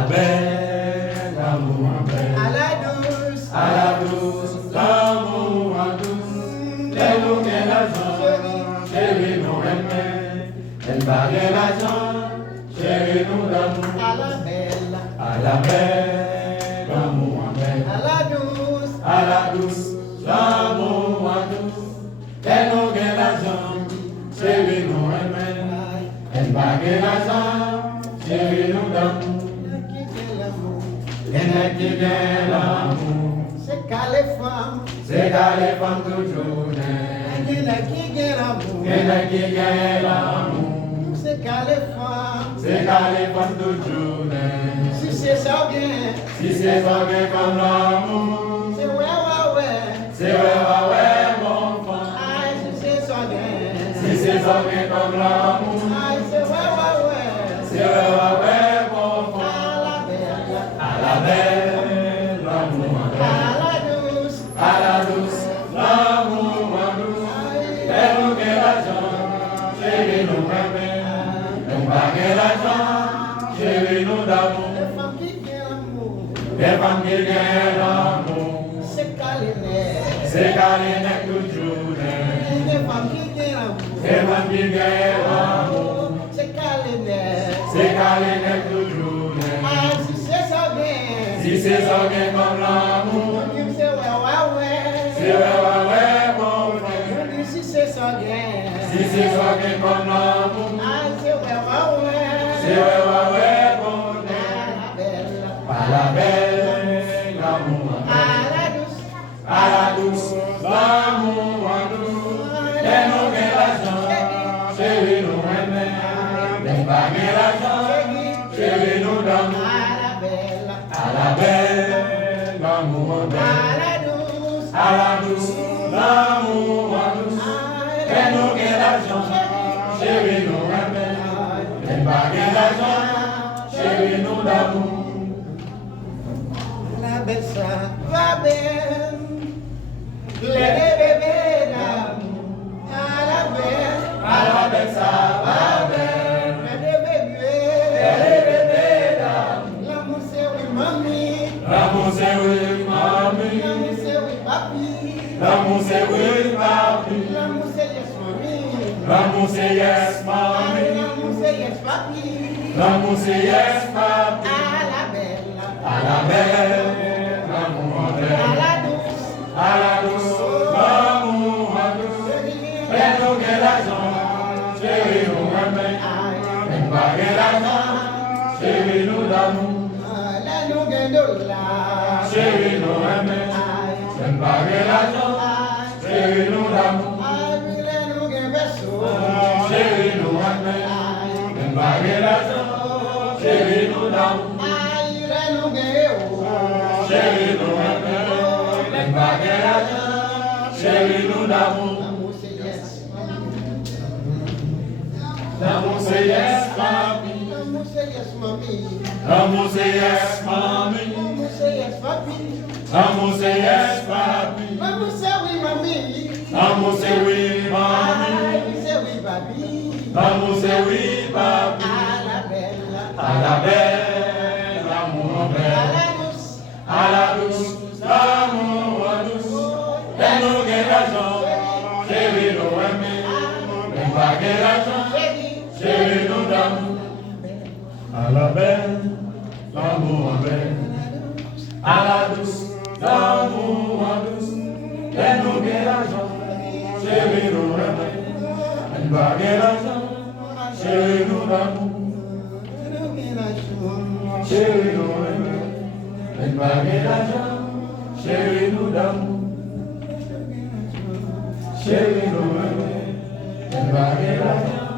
la belle, l'amour en belle. À la douce, l'amour en douce. Les loups et l'argent, chérie nous aimait. Elle barrait l'argent, chérie nous d'amour. à la belle, l'amour en belle. à la douce, l'amour en douce. Les loups et l'argent, chérie nous aimait. Elle barrait l'argent, chérie nous d'amour. qui est l'amour. C'est qu'à les femmes toujours. qui est l'amour. C'est qu'à les femmes toujours. si c'est ça bien, Si c'est ça comme l'amour, c'est ouais, c'est ouais, mon enfant. aïe, si c'est ça bien, Si c'est ça comme l'amour, aïe, c'est ouais, c'est ouais, mon enfant. à la belle, L'amour en belle. à la douce, L'amour en douce. Les loups et l'argent, chérie nous aimait. On baguait l'argent, chérie nous d'amour. les femmes qui gagnent l'amour, Les femmes qui gagnent l'amour, c'est qu'à les nez. c'est qu'à les nègres toujours. Les femmes qui gagnent l'amour, Les femmes qui gagnent l'amour, c'est qu'à les nez. c'est qu'à les nègres toujours. Ah, si c'est ça bien, Si c'est ça comme l'amour, c'est ouais, c'est ouais, mon frère. je dis si c'est ça bien, Si c'est ça comme l'amour, ah, c'est c'est ouais, mon frère. à la belle, À la belle, l'amour en à belle. la douce, À la douce, l'amour en douce. Les nous et l'argent, chérie nous aimait. Les bagues et l'argent, chérie nous donne. À la belle, l'amour en belle. À la douce, l'amour en douce. Les nous et l'argent, chérie nous aimait. Les bagues et l'argent, chérie nous donne. la belle ça va bien, les bébés d'amour, à la belle, À la belle, ça va bien. les bébés, l'amour c'est oui mamie, L'amour c'est oui, mamie. l'amour c'est oui papi, L'amour c'est oui, papi. l'amour c'est yes mamie, L'amour c'est yes, ah, mamie. l'amour c'est yes papi, L'amour c'est yes, papi. à la belle, À la belle, l'amour en à belle. la douce, À la douce, l'amour en douce. Les nous et l'argent, chérie nous aimait. Les bagues et l'argent, chérie nous d'amour. la nous gagne de là, Chérie nous aimait. Les bagues et l'argent, chérie nous d'amour. Chérie nous aimait. Les bagues et l'argent, chérie nous d'amour. Chérie nous aimait. Les bagues et l'argent, chérie nous d'amour. L'amour c'est yes, papi. L'amour c'est yes, mamie. L'amour c'est yes, papi. L'amour c'est oui, mamie. L'amour c'est oui, papi. À la belle, l'amour en belle. À la douce, l'amour en douce. Les nous et l'argent, chérie nous aimait. Les bagues et l'argent, chérie nous d'amour. À la belle, l'amour en belle. À la douce, l'amour en douce. Les nous et l'argent, chérie nous aimait. Les bagues et l'argent, chérie nous d'amour. Chérie nous aimait. Les bagues et l'argent, chérie nous d'amour. Chérie nous aimait. Les bagues et l'argent,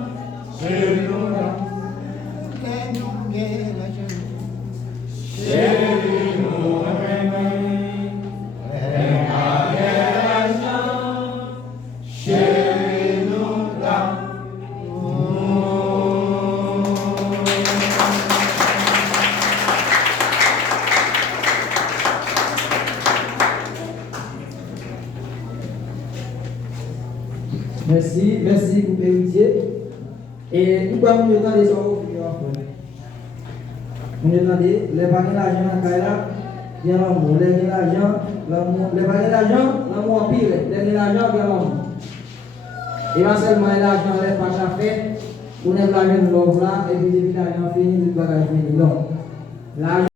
chérie nous d'amour. Chérie nous aimait. Les bagues et l'argent, chérie nous d'amour. Merci pour l'héritier. Et nous allons nous dans les hommes. Nous demandons, les paquets d'argent dans le là, bien l'amour, les l'argent, l'amour, les paquets d'argent, l'amour pire, les l'argent, bien l'amour. Et pas seulement l'argent, les pas café, on est l'argent de l'homme là, et puis depuis l'argent fini, tout le bagage fini. Donc, l'argent